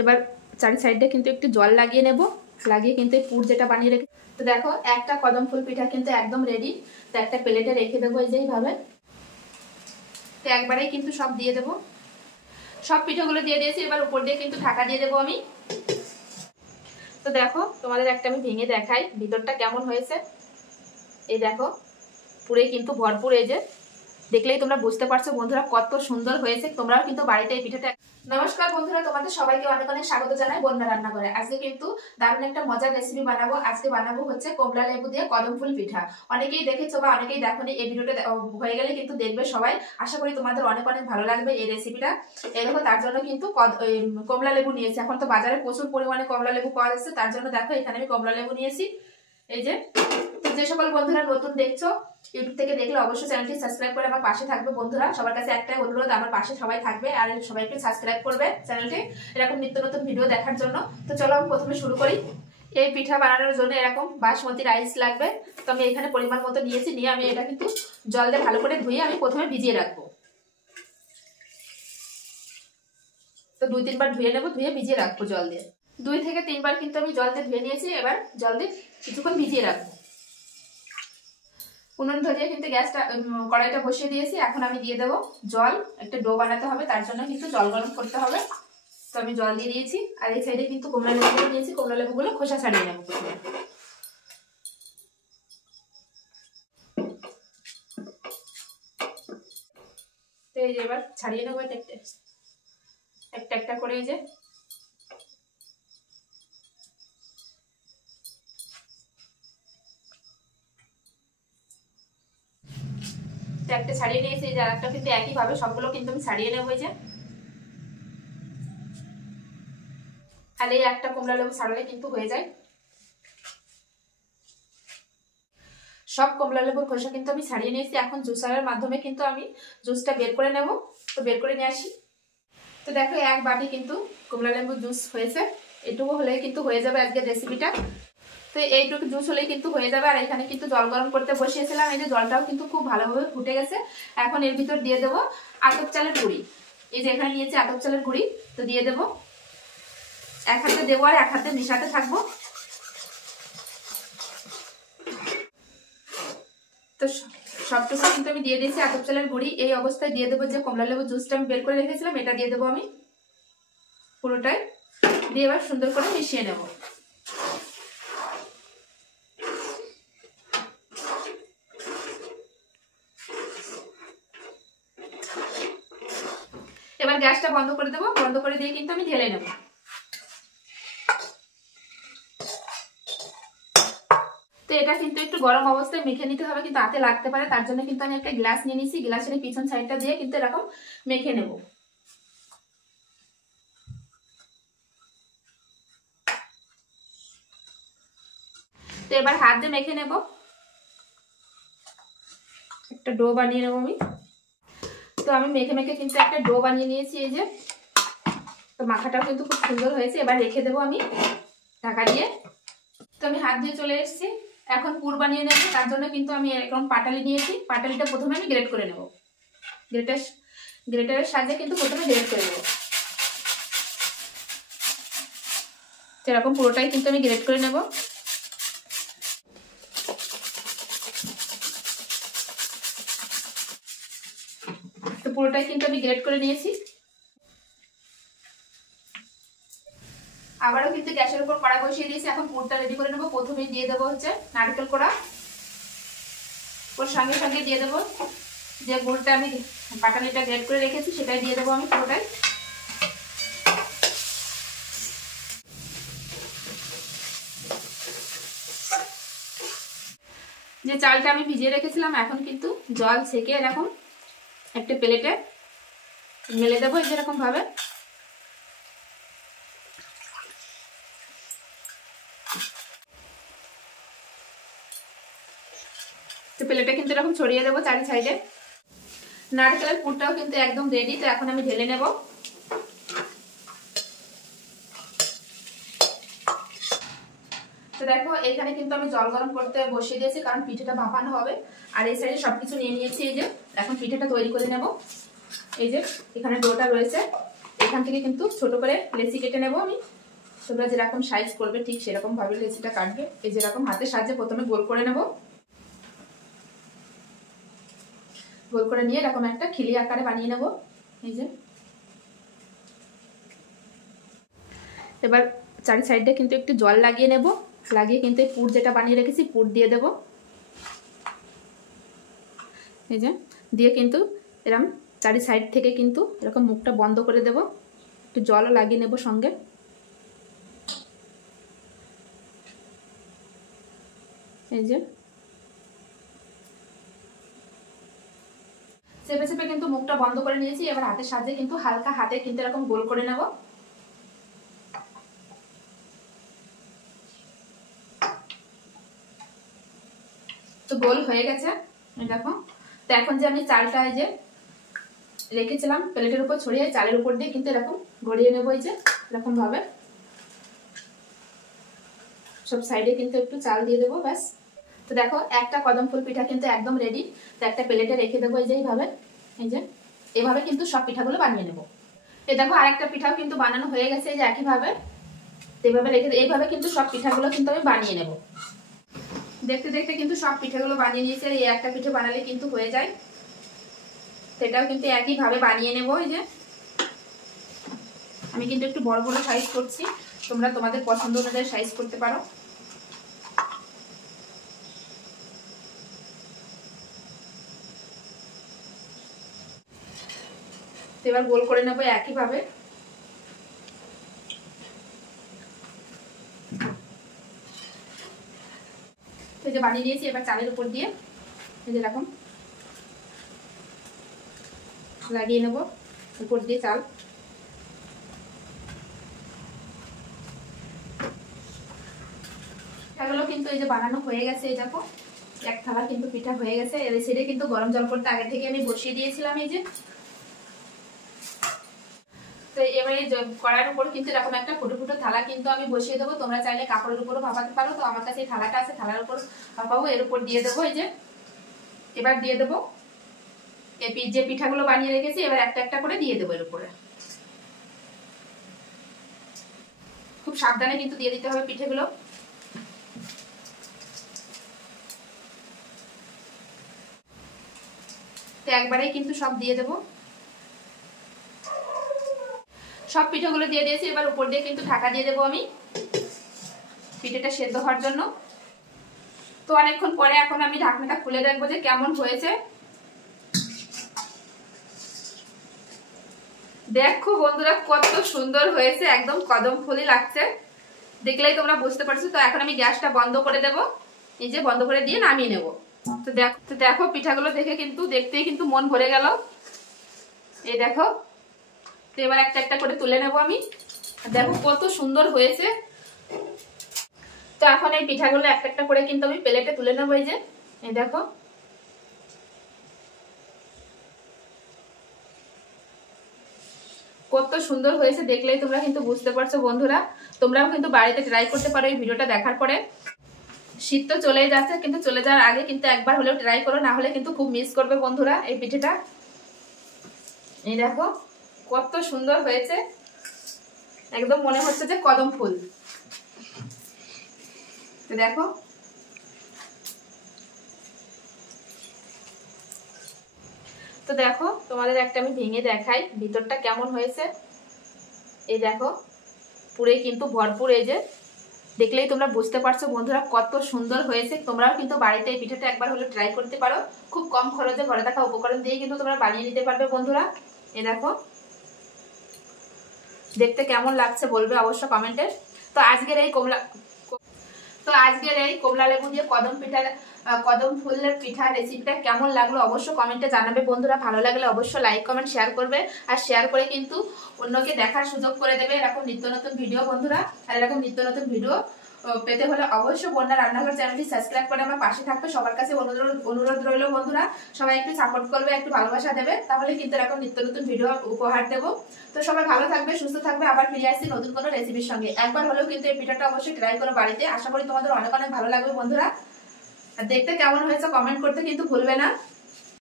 এবার চারি সাইডে কিন্তু একটু জল লাগিয়ে নেব, লাগিয়ে কিন্তু এই পুর যেটা বানিয়ে রেখে। তো দেখো একটা কদম ফুল পিঠা কিন্তু একদম রেডি। তো একটা প্লেটে রেখে দেবো এই যে এইভাবে। তো একবারেই কিন্তু সব দিয়ে দেবো, সব পিঠাগুলো দিয়ে দিয়েছি। এবার উপর দিয়ে কিন্তু ঢাকা দিয়ে দেবো আমি। তো দেখো তোমাদের একটা আমি ভেঙে দেখাই ভিতরটা কেমন হয়েছে। এই দেখো পুরে কিন্তু ভরপুর, এই যে দেখলেই তোমরা বুঝতে পারছো বন্ধুরা কত সুন্দর হয়েছে। তোমরাও কিন্তু বাড়িতে এই পিঠাটা। নমস্কার বন্ধুরা, তোমাদের সবাইকে অনেক অনেক স্বাগত জানাই বন্যা রান্নাঘরে। আজকে কিন্তু দারুণ একটা মজার রেসিপি বানাবো। আজকে বানাবো হচ্ছে কমলা লেবু দিয়ে কদম ফুল পিঠা। অনেকেই দেখেছো বা অনেকেই দেখোনি, এই ভিডিওটা হয়ে গেলে কিন্তু দেখবে সবাই। আশা করি তোমাদের অনেক অনেক ভালো লাগবে এই রেসিপিটা। এই দেখো তার জন্য কিন্তু কমলা লেবু নিয়েছি। এখন তো বাজারে প্রচুর পরিমাণে কমলা লেবু পাওয়া যাচ্ছে, তার জন্য দেখো এখানে আমি কমলা লেবু নিয়েছি। এই যে সকল বন্ধুরা নতুন দেখছো ইউটিউব থেকে দেখলে অবশ্যই চ্যানেলটি সাবস্ক্রাইব করে আমার পাশে থাকবে। বন্ধুরা সবার কাছে একটাই অনুরোধ, আমার পাশে সবাই থাকবে আর সবাইকে সাবস্ক্রাইব করবে চ্যানেলটি এরকম নিত্য নতুন ভিডিও দেখার জন্য। তো চলো আমি প্রথমে শুরু করি। এই পিঠা বানানোর জন্য এরকম বাসমতি রাইস লাগবে। তো আমি এখানে পরিমাণ মতো নিয়েছি, নিয়ে আমি এটা কিন্তু জল দিয়ে ভালো করে ধুয়ে আমি প্রথমে ভিজিয়ে রাখবো। তো 2-3 বার ধুয়ে নেবো, ধুয়ে ভিজিয়ে রাখবো জল দিয়ে। 2 থেকে 3 বার কিন্তু আমি জল দিয়ে ধুয়ে নিয়েছি। এবার জল দিয়ে কিছুক্ষণ ভিজিয়ে রাখবো। উনুন ধরিয়ে কিন্তু গ্যাসটা কড়াইটা বসিয়ে দিয়েছি। এখন আমি দিয়ে দেবো জল। একটা ডো বানাতে হবে, তার জন্য কিন্তু জল গরম করতে হবে। তো আমি জল দিয়ে দিয়েছি। আর এই সাইডে কিন্তু কমলা লেবুগুলো নিয়েছি, কমলা লেবুগুলো খোসা ছাড়িয়ে নেবো প্রথমে। তো এই যে এবার ছাড়িয়ে নেবো একটা একটা করে। এই যে একটা ছাড়িয়ে নিয়েছি, এই যে আরেকটা কিন্তু একই ভাবে সবগুলো কিন্তু আমি ছাড়িয়ে নেবো। এই যে তাহলে এই একটা কমলা লেবু ছাড়ালে কিন্তু হয়ে যায়। সব কমলা লেবুর খোসা কিন্তু আমি ছাড়িয়ে নিয়েছি। এখন জুসারের মাধ্যমে কিন্তু আমি জুসটা বের করে নেব। তো বের করে নিয়ে আসি। তো দেখো এক বাটি কিন্তু কমলা লেবু জুস হয়েছে। এটুকু হলেই কিন্তু হয়ে যাবে আজকের রেসিপিটা। তো এইটুকু জুস হলেই কিন্তু হয়ে যাবে। আর এখানে কিন্তু জল গরম করতে বসিয়েছিলাম, এই যে জলটাও কিন্তু খুব ভালোভাবে ফুটে গেছে। এখন এর ভিতর দিয়ে দেবো আতপ চালের গুঁড়ি। এই যে এখানে নিয়েছি আতপ চালের গুঁড়ি। তো দিয়ে দেবো, এক হাতে দেবো আর এক হাতে মিশাতে থাকবো। তো সবটুকু কিন্তু আমি দিয়ে দিয়েছি আতপ চালের গুঁড়ি। এই অবস্থায় দিয়ে দেবো যে কমলা লেবু জুসটা আমি বের করে রেখেছিলাম, এটা দিয়ে দেবো আমি পুরোটাই। দিয়ে এবার সুন্দর করে মিশিয়ে নেব। এবার গ্যাসটা বন্ধ করে দেবো, বন্ধ করে দিয়ে কিন্তু আমি ঢেলে নেব। তো এটা কিন্তু একটু গরম অবস্থায় মেখে নিতে হবে, কিন্তু হাতে লাগতে পারে, তার জন্য কিন্তু আমি একটা গ্লাস নিয়ে নিয়েছি। গ্লাসের পিছন সাইডটা দিয়ে কিন্তু এরকম মেখে নেব। তো এবার হাত দিয়ে মেখে নেব, একটা ডো বানিয়ে নেব আমি। তো আমি মেখে মেখে কিন্তু একটা ডো বানিয়ে নিয়েছি। এই যে তো মাখাটাও কিন্তু খুব সুন্দর হয়েছে। এবার রেখে দেবো আমি ঢাকা দিয়ে। তো আমি হাত দিয়ে চলে এসেছি। এখন পুর বানিয়ে নেব, তার জন্য কিন্তু আমি এরকম পাটালি নিয়েছি। পাটালিটা প্রথমে আমি গ্রেট করে নেব। গ্রেটারের সাহায্যে কিন্তু প্রথমে গ্রেট করে নেব। এরকম পুরোটাই কিন্তু আমি গ্রেট করে নেব। তো পুরোটাই কিন্তু আমি গ্রেট করে নিয়েছি। আবারও কিন্তু গ্যাসের উপর কড়া বসিয়ে দিয়েছি। এখন পুরটা রেডি করে নেব। প্রথমেই দিয়ে দেবো হচ্ছে নারকেল কোড়া। ওর সঙ্গে সঙ্গে দিয়ে দেবো যে গুড়টা আমি পাটালিটা গ্রেট করে রেখেছি, সেটাই দিয়ে দেবো আমি পুরোটাই। যে চালটা আমি ভিজিয়ে রেখেছিলাম, এখন কিন্তু জল ছেঁকে এরকম একটা প্লেটে মেলে দেবো যেরকম ভাবে। তো প্লেটে কিন্তু এরকম ছড়িয়ে দেবো চারি সাইডে। নারকেলের পুরটাও কিন্তু একদম রেডি। তো এখন আমি ঢেলে নেব। তো দেখো এখানে কিন্তু আমি জল গরম করতে বসিয়ে দিয়েছি, কারণ পিঠেটা ভাপানো হবে। আর এই সাইডে সবকিছু নিয়ে নিয়েছি। এই যে এখন পিঠেটা তৈরি করে নেব। এই যে এখানে ডোটা রয়েছে, এখান থেকে কিন্তু ছোট করে লেচি কেটে নেব আমি। তোমরা যেরকম সাইজ করবে ঠিক সেরকম ভাবে লেচিটা কাটবে। এই যেরকম হাতের সাহায্যে প্রথমে গোল করে নেব, গোল করে নিয়ে এরকম একটা খিলি আকারে বানিয়ে নেব। এই যে এবার চারি সাইডে কিন্তু একটু জল লাগিয়ে নেব, লাগিয়ে কিন্তু এই পুর যেটা বানিয়ে রেখেছি পুর দিয়ে দেব। এই যে দিয়ে কিন্তু এরকম চারি সাইড থেকে কিন্তু এরকম মুখটা বন্ধ করে দেব, একটু জলও লাগিয়ে নেব সঙ্গে। এই যে চেপে চেপে কিন্তু মুখটা বন্ধ করে নিয়েছি। এবার হাতের সাহায্যে কিন্তু হালকা হাতে কিন্তু এরকম গোল করে নেব। তো গোল হয়ে গেছে দেখো। তো এখন যে আমি চালটা এই যে রেখেছিলাম প্লেটের উপর ছড়িয়ে চালের উপর দিয়ে কিন্তু এরকম গড়িয়ে নেবো। এই যে এরকম ভাবে সব সাইডে কিন্তু একটু চাল দিয়ে দেবো ব্যাস। তো দেখো একটা কদম ফুল পিঠা কিন্তু একদম রেডি। তো একটা প্লেটে রেখে দেবো এই যে এইভাবে। এই যে এইভাবে কিন্তু সব পিঠাগুলো বানিয়ে নেবো। এই দেখো আরেকটা পিঠাও কিন্তু বানানো হয়ে গেছে এই যে একইভাবে। এইভাবে রেখে এইভাবে কিন্তু সব পিঠাগুলো কিন্তু আমি বানিয়ে নেব। দেখতে দেখতে কিন্তু সব পিঠাগুলো বানিয়ে নিয়েছি। আর এই একটা পিঠে বানালে কিন্তু হয়ে যায়। সেটাও কিন্তু একইভাবে বানিয়ে নেব। এই যে আমি কিন্তু একটু বড় বড় সাইজ করছি, তোমরা তোমাদের পছন্দ অনুযায়ী সাইজ করতে পারো। এবার গোল করে নেবো একইভাবে। এই যে বানিয়ে নিয়েছি, এবার চালের উপর দিয়ে এই যে এরকম লাগিয়ে নেব উপর দিয়ে চাল। পিঠাগুলো কিন্তু এই যে বানানো হয়ে গেছে। এই দেখো এক থালা কিন্তু পিঠা হয়ে গেছে। এর সাইডে কিন্তু গরম জল করতে আগে থেকে আমি বসিয়ে দিয়েছিলাম। এই যে তো এবারে কড়াইয়ের উপর কিন্তু এরকম একটা ফুটো ফুটো থালা কিন্তু আমি বসিয়ে দেবো। তোমরা চাইলে কাপড়ের উপরও ভাপাতে পারো। তো আমার কাছে এই থালাটা আছে, থালার উপর ভাপাবো। এর উপর দিয়ে দেবো এই যে। এবার দিয়ে দেবো যে পিঠাগুলো বানিয়ে রেখেছি, এবার একটা একটা করে দিয়ে দেবো এর উপরে। খুব সাবধানে কিন্তু দিয়ে দিতে হবে পিঠেগুলো। তো একবারেই কিন্তু সব দিয়ে দেবো। সব পিঠেগুলো দিয়ে দিয়েছি। এবার উপর দিয়ে কিন্তু ঢাকা দিয়ে দেবো আমি পিঠেটা সেদ্ধ হওয়ার জন্য। তো অনেকক্ষণ পরে এখন আমি ঢাকনাটা খুলে দেখবো যে কেমন হয়েছে। দেখো বন্ধুরা কত সুন্দর হয়েছে, একদম কদম ফুলই লাগছে, দেখলেই তোমরা বুঝতে পারছো। তো এখন আমি গ্যাসটা বন্ধ করে দেব। এই যে বন্ধ করে দিয়ে নামিয়ে নেব। তো দেখো পিঠাগুলো দেখে কিন্তু দেখতেই কিন্তু মন ভরে গেল। এই দেখো। তো এবার একটা একটা করে তুলে নেব আমি। দেখো কত সুন্দর হয়েছে। তো এখন এই পিঠাগুলো একটা একটা করে কিন্তু আমি প্লেটে তুলে নেবো। এই যে এই দেখো কত সুন্দর হয়েছে, দেখলেই তোমরা কিন্তু বুঝতে পারছো বন্ধুরা। তোমরাও কিন্তু বাড়িতে ট্রাই করতে পারো এই ভিডিওটা দেখার পরে। শীত তো চলেই যাচ্ছে, কিন্তু চলে যাওয়ার আগে কিন্তু একবার হলেও ট্রাই করো, না হলে কিন্তু খুব মিস করবে বন্ধুরা এই পিঠেটা। এই দেখো কত সুন্দর হয়েছে, একদম মনে হচ্ছে যে কদম ফুল। তো দেখো তো দেখো তোমাদের একটা আমি ভেঙে দেখাই ভিতরটা কেমন হয়েছে। এই দেখো পুরোই কিন্তু ভরপুর। এই যে দেখলেই তোমরা বুঝতে পারছো বন্ধুরা কত সুন্দর হয়েছে। তোমরাও কিন্তু বাড়িতে এই পিঠাটা একবার হলে ট্রাই করতে পারো। খুব কম খরচে ঘরে থাকা উপকরণ দিয়ে কিন্তু তোমরা বানিয়ে নিতে পারবে বন্ধুরা। এই দেখো দেখতে কেমন লাগছে বলবে অবশ্য কমেন্টে। তো আজকের এই কমলা লেবু দিয়ে কদম ফুলের পিঠার রেসিপিটা কেমন লাগলো অবশ্য কমেন্টে জানাবে বন্ধুরা। ভালো লাগলে অবশ্যই লাইক কমেন্ট শেয়ার করবে, আর শেয়ার করে কিন্তু অন্যকে দেখার সুযোগ করে দেবে এরকম নিত্য নতুন ভিডিও বন্ধুরা। আর এরকম নিত্য নতুন ভিডিও পেতে হলে অবশ্যই বন্যা রান্নাঘর চ্যানেলটি সাবস্ক্রাইব করে আমার পাশে থাকবে। সবার কাছে অনুরোধ রইল বন্ধুরা, সবাই একটু সাপোর্ট করবে, একটু ভালোবাসা দেবে, তাহলে কিন্তু এরকম নিত্য নতুন ভিডিও উপহার দেবো। তো সবাই ভালো থাকবে, সুস্থ থাকবে। আবার ফিরে আসছি নতুন কোনো রেসিপির সঙ্গে। একবার হলেও কিন্তু এই পিঠাটা অবশ্যই ট্রাই করো বাড়িতে। আশা করি তোমাদের অনেক অনেক ভালো লাগবে বন্ধুরা। আর দেখতে কেমন হয়েছে কমেন্ট করতে কিন্তু ভুলবে না।